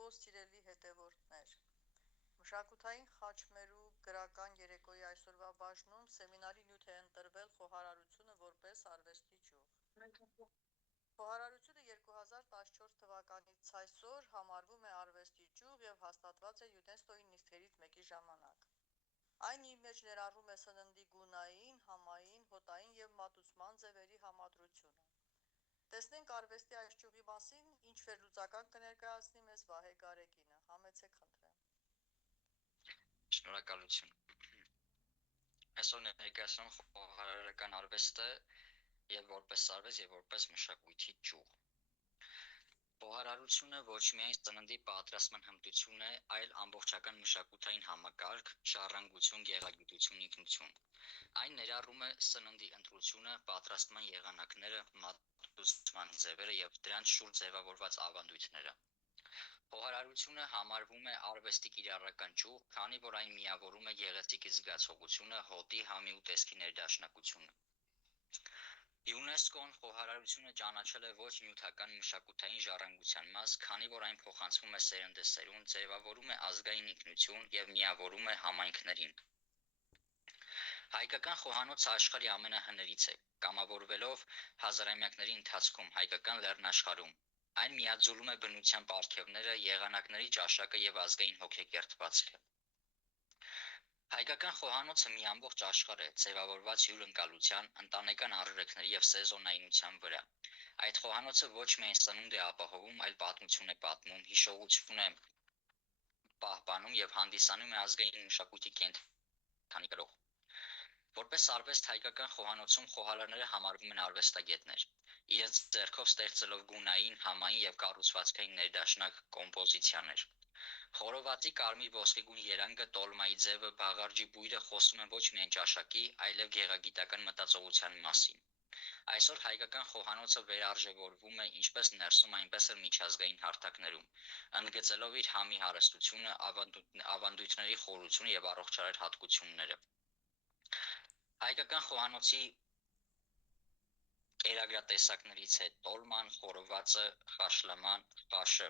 երեկո սիրելի հետևորդներ, մշակութային խաչմերու գրական երեկոյի այսօրվա բաժնում սեմինարի նյութ է ընտրվել խոհարարությունը որպես արվեստի ճյուղ։ Խոհարարությունը 2014 թվականից այսօր համարվում է արվեստի ճյուղ և հաստատված է ՅՈՒՆԵՍԿՕ-ի նիստերից մեկի ժամանակ։ Այն իր մեջ ներառում է սննդի գունային, համային, հոտային և մատուցման ձևերի համադրությունը։ Տեսնենք արվեստի այս ճյուղի մասին ինչ վերլուծական կներկայացնի մեզ Վահե Գարեգինը, համեցեք խնդրեմ։ Շնորհակալություն։ Այսօր ներկայացնում խոհարարական արվեստը եւ որպես արվեստ եւ որպես մշակույթի ճյուղ։ Խոհարարությունը ոչ միայն սննդի պատրաստման հմտություն է, այլ ամբողջական մշակութային համակարգ, ժառանգություն, գեղագիտություն, ինքնություն։ Այն ներառում է սննդի ընտրությունը, պատրաստման եղանակները, մատուցման ձևերը եւ դրանց շուրջ ձևավորված ավանդույթները։ Խոհարարությունը համարվում է արվեստի կիրառական ճյուղ, քանի որ այն միավորում է գեղեցիկ զգացողությունը, հոտի, համի ու տեսքի ներդաշնակությունը։ ՅՈՒՆԵՍԿՕ-ն խոհարարությունը ճանաչել է ոչ նյութական մշակութային ժառանգության մաս, քանի որ այն փոխանցվում է սերնդեսերունդ, ձևավորում է ազգային ինքնություն եւ միավորում է համայնքներին։ Հայկական խոհանոցը աշխարհի ամենահներից է, կամավորվելով հազարամյակների ընթացքում հայկական լեռնաշխարհում։ Այն միաձուլում է բնության պարգևները, եղանակների ճաշակը եւ ազգային հոգեկերտվածքը։ Հայկական խոհանոցը մի ամբողջ աշխարհ է, ձևավորված հյուրընկալության, ընտանեկան առերեքների եւ սեզոնայնության վրա։ Այդ խոհանոցը ոչ միայն սնունդ է ապահովում, այլ պատմություն է պատմում, հիշողություն է պահպանում եւ հանդիսանում է ազգային մշակույթի կենդանի կրող։ Որպես արվեստ հայկական խոհանոցում խոհարարները համարվում են արվեստագետներ, իրենց ձեռքով ստեղծելով գունային, համային եւ կառուցվածքային ներդաշնակ կոմպոզիցիաներ։ Խորովածի կարմիր ոսկեգույն երանգը, տոլմայի ձևը, բաղարջի բույրը խոսում են ոչ միայն ճաշակի, այլև գեղագիտական մտածողության մասին։ Այսօր հայկական խոհանոցը վերարժևորվում է ինչպես ներսում, այնպես էլ միջազգային հարթակներում, ընդգծելով իր համի հարստությունը, ավանդույթների խորությունը եւ առողջարար հատկությունները։ Հայկական խոհանոցի կերակրատեսակներից է տոլման, խորովածը, խաշլաման, խաշը,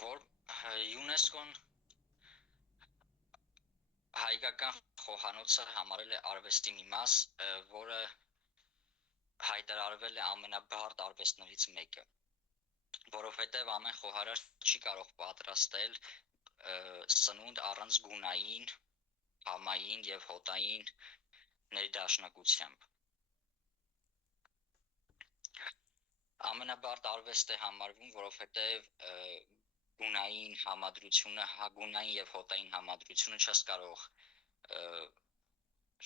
որ ՅՈՒՆԵՍԿՕ-ն հայկական խոհանոցը համարել է արվեստի մի մաս, որը հայտարարվել է ամենաբարդ արվեստներից մեկը, որովհետև ամեն խոհարար չի կարող պատրաստել սնունդ առանց գունային, համային եւ հոտային ներդաշնակությամբ։ Ամենաբարդ արվեստ է համարվում, որովհետև գունային համադրությունը, գունային եւ հոտային համադրությունը չես կարող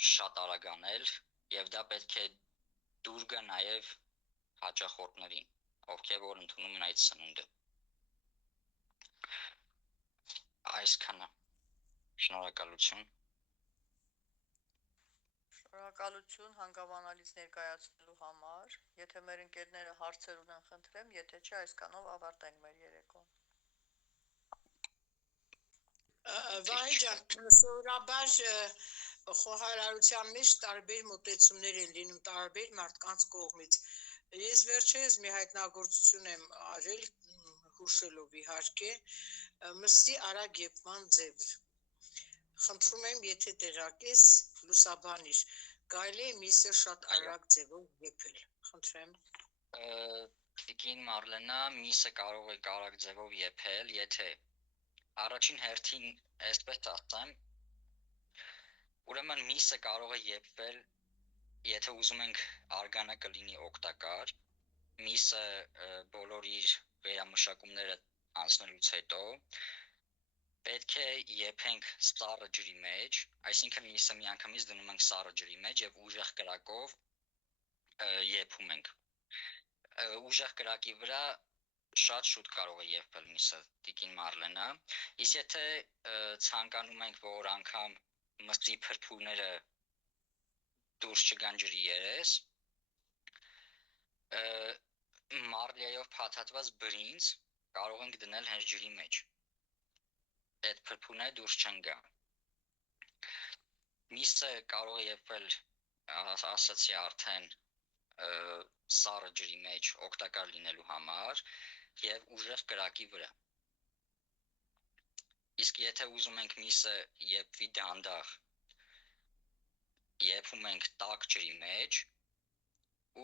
շատ արագ անել եւ դա պետք է դուր գա նաեւ հաճախորդներին, ովքեր որ ընդունում են այդ սնունդը։ Այսքանը։ Շնորհակալություն։ Շնորհակալություն հանգամանալից ներկայացնելու համար։ Եթե մեր ընկերները հարցեր ունեն, խնդրեմ, եթե չէ, այսքանով ավարտենք մեր երեկոն։ Վահե ջան, սովորաբար խոհարարության մեջ տարբեր մոտեցումներ են լինում տարբեր մարդկանց կողմից։ Ես վերջերս մի հայտնագործություն եմ արել, հուշելով իհարկե, մսի արագ եփման ձև։ Խնդրում եմ, եթե տեղակես լուսաբանիր, կարելի է միսը շատ արագ ձևով եփել։ Խնդրեմ։ Տիկին Մարլենա, միսը կարող է արագ ձևով եփել, եթե առաջին հերթին այսպես ասեմ, ուրեմն միսը կարող է եփվել, եթե ուզում ենք արգանակը լինի օգտակար, միսը բոլոր իր վերամշակումները անցնելուց հետո պետք է եփենք սառը ջրի մեջ, այսինքն միսը միանգամից դնում ենք սառը ջրի մեջ եւ ուժեղ կրակով եփում ենք։ Ուժեղ կրակի վրա շատ շուտ կարող է եփվել միսը, տիկին Մարլենա, իսկ եթե ցանկանում ենք, որ անգամ մսի փրփուրները դուրս չգան ջրի երես, մարլիայով փաթաթված բրինձ կարող ենք դնել հենց ջրի մեջ։ Այդ փրփուրները դուրս չեն գա։ Միսը կարող է եփվել, ասացի արդեն, սառը ջրի մեջ օգտակար լինելու համար եւ ուժեղ կրակի վրա։ Իսկ եթե ուզում ենք միսը եփվի դանդաղ, եփում ենք տաք ջրի մեջ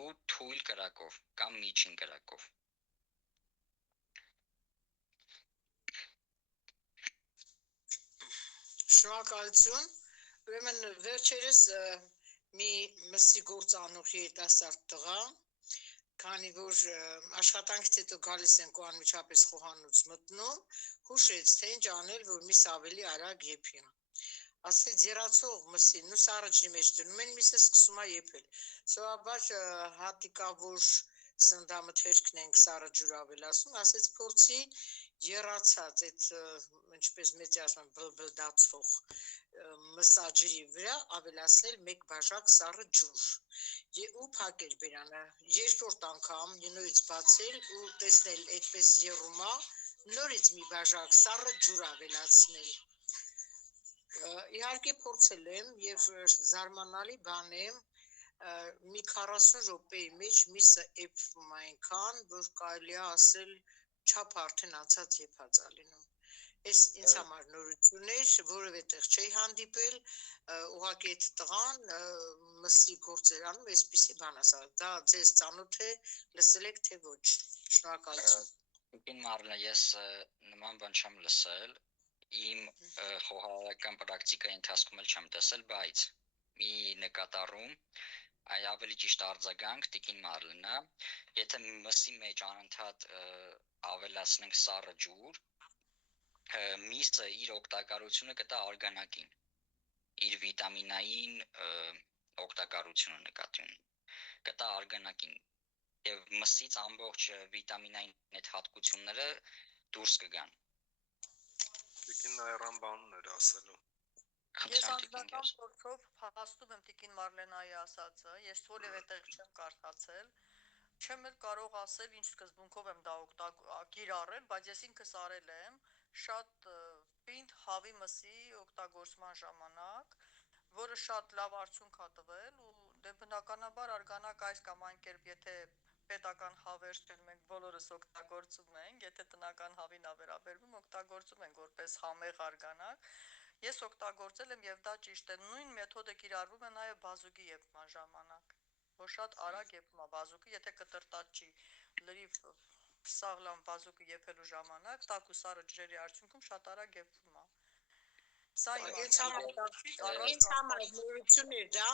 ու թույլ կրակով կամ միջին կրակով։ Շնորհակալություն։ Ուրեմն վերջերս մի մսի գործանող երիտասարդ տղա, քանի որ աշխատանքից հետո գալիս ենք ու անմիջապես խոհանոց մտնում, հուշեց, թե ինչ անել, որ միս ավելի արագ եփի։ Ասեց երացող մսին ու սառը ջրի մեջ դնում են, միսը սկսում է եփել։ Սովորաբար հատիկավոր սննդամթերքն ենք սառը ջուր ավելացնում, ասեց փորձի երացած այդ ինչպես մեծ ասում բլբլդացվող մսաջրի վրա ավելացնել 1 բաժակ սառը ջուր ու փակել բերանը, երկրորդ անգամ նորից բացել ու տեսնել այդպես եռումա, նորից մի բաժակ սառը ջուր ավելացնել։ Իհարկե փորձել եմ եւ զարմանալի բան է, մի 40 րոպեի մեջ միսը եփվում այնքան, որ կարելի է ասել չափ արդեն անցած եփած է լինում։ Այս ինձ համար նորություն էր, որևէ տեղ չի հանդիպել, ուղղակի այդ տղան մսի գործեր անում, այսպիսի բան ասա, դա ձեզ ծանոթ է, լսել եք թե ոչ։ Շնորհակալություն։ Տիկին Մարլենա, ես նման բան չեմ լսել, իմ խոհարարական պրակտիկայի ընթացքում էլ չեմ տեսել, բայց մի նկատառում այ ավելի ճիշտ արձագանք Տիկին Մարլենա, եթե մսի մեջ անընդհատ ավելացնենք սառը ջուր, միսը իր օգտակարությունը կտա արգանակին, իր վիտամինային օգտակարությունը նկատի ունի, կտա արգանակին եւ մսից ամբողջ վիտամինային այդ հատկությունները դուրս կգան։ Տիկին Նայրան բանն էր ասելու։ Ես անձնական փորձով փաստում եմ Տիկին Մարլենայի ասածը, ես որևէ տեղ չեմ կարդացել, չեմ էլ կարող ասել ինչ սկզբունքով եմ դա կիրառել, բայց ես ինքս արել եմ շատ պինդ հավի մսի օգտագործման ժամանակ, որը շատ լավ արդյունք է տվել ու դե բնականաբար արգանակ այս կամ այն կերպ, եթե պետական հավեր չեն, մենք բոլորս օգտագործում ենք, եթե տնական հավին է վերաբերվում, օգտագործում ենք որպես համեղ արգանակ։ Ես օգտագործել եմ եւ դա ճիշտ է, նույն մեթոդը կիրառվում է նաեւ բազուկի եփման ժամանակ, որ շատ արագ եփում է բազուկը, եթե կտրտած չի լրիվ սաղլամ բազուկը եփելու ժամանակ, տաք ու սառը ջրերի արդյունքում շատ արագ եփում է։ Սա ինձ համար նորություն էր դա,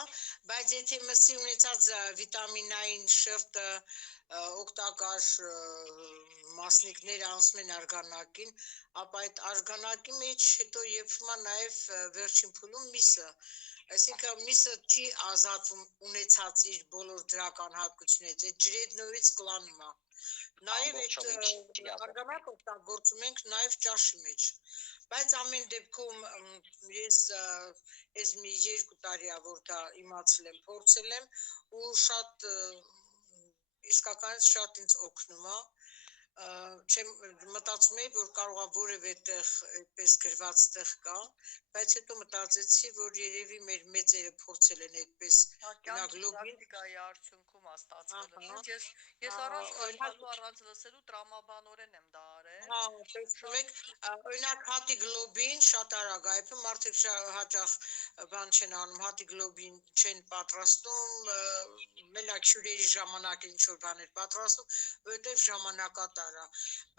բայց եթե մսի ունեցած վիտամինային շերտը օգտակար մասնիկներ անցնում են արգանակին, ապա այդ արգանակի մեջ հետո եփվում է նաև վերջին փուլում միսը, այսինքն միսը չի ազատվում ունեցած իր բոլոր դրական հատկություններից, այդ ջրերը նորից կլանում է։ Նաև այդ արգանակը օգտագործում ենք նաև ճաշի մեջ, բայց ամեն դեպքում ես այս մի 2 տարի է, որ դա իմացել եմ, փորձել եմ ու շատ իսկականից շատ ինձ օգնում է, չեմ մտածում էի, որ կարող է որևէ տեղ այդպես գրված տեղ կա, բայց հետո մտածեցի, որ երևի մեր մեծերը փորձել են այդպես պրակտիկայի արդյունքում է ստացվել։ Ես առանց կարդալու, առանց լսելու տրամաբանորեն եմ դա արել։ Հա, տեսնում եք, օրինակ հատիգլոբին շատ արագ է եփում, մարդիկ հաճախ բան չեն անում, հատիգլոբին չեն պատրաստում, մենակ հյուրերի ժամանակ ինչ որ բաներ պատրաստում, որովհետև ժամանակատար է,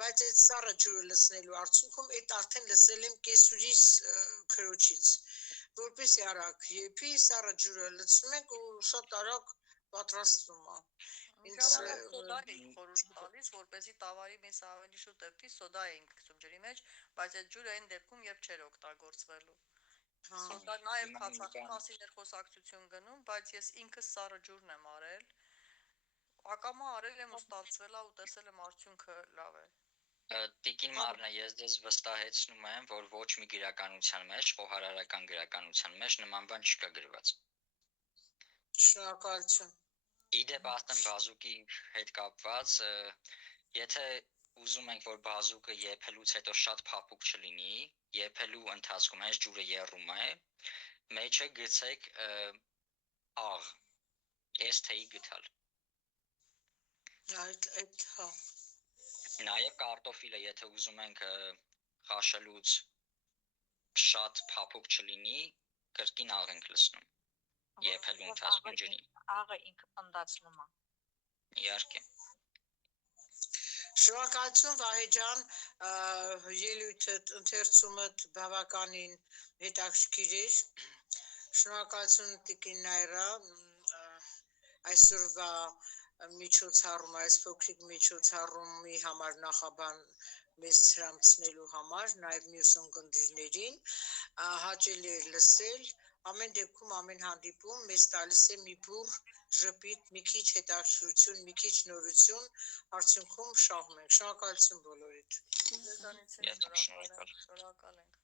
բայց այդ սառը ջուրը լցնելու արդյունքում այդ արդեն լսել եմ կեսուրիս քրոջից, որպեսզի արագ եփի, սառը ջուրը լցնում ենք ու շատ արագ պատրաստվում է։ Ժամանակ սոդա էինք խորհուրդ տալիս, որպեսզի տավարի միս ավելի շուտ եփի, սոդա էինք գցում ջրի մեջ, բայց այդ ջուրը այն դեպքում երբ չէր օգտագործվելու։ Սոդա նաև քացախի մասին էր խոսակցություն գնում, բայց ես ինքս սառը ջուրն եմ արել, ակամա արել եմ ու ստացվել է ու տեսել եմ արդյունքը լավ է։ Տիկին Մարլենա, ես ձեզ վստահեցնում եմ, որ ոչ մի գրականության մեջ, խոհարարական գրականության մեջ նման բան չկա գրված։ Շնորհակալություն։ Իդեպ ասեմ բազուկի հետ կապված, եթե ուզում ենք, որ բազուկը եփելուց հետո շատ փափուկ չլինի, եփելու ընթացքում այս ջուրը եռում է, մեջը գցեք աղ, էսթեի գտալ։ Այդ հա։ Նաև կարտոֆիլը, եթե ուզում ենք խաշելուց շատ փափուկ չլինի, կրկին աղ ենք լցնում։ Եփելու ընթացքում ջրին։ Աղը ինքը պնդացնում է։ Իհարկե։ Շնորհակալություն Վահե ջան, ելույթդ, ընթերցումդ բավականին հետաքրքիր էր։ Շնորհակալություն Տիկին Նայրա, այսօրվա միջոցառում, այս փոքրիկ միջոցառումի համար նախաբան մեզ ցրամցնելու համար, նաև մյուս ունկնդիրներին, հաճելի էր լսել, ամեն դեպքում ամեն հանդիպում մեզ տալիս է մի բուռ ժպիտ, մի քիչ հետաքրքրություն, մի քիչ նորություն, արդյունքում շահում ենք։ Շնորհակալություն բոլորիդ։ Ձեզանից շնորհակալ ենք։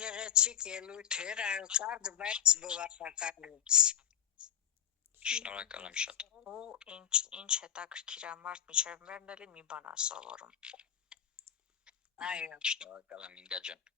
Գեղեցիկ ելույթ էր, այո, կարդ, բայց բովանդակալից։ Շնորհակալ եմ շատ։ Ու ինչ հետաքրքիր է մարդ միջև մերն էլի մի բան է սովորում։ Այո։ Շնորհակալ եմ Ինգա ջան։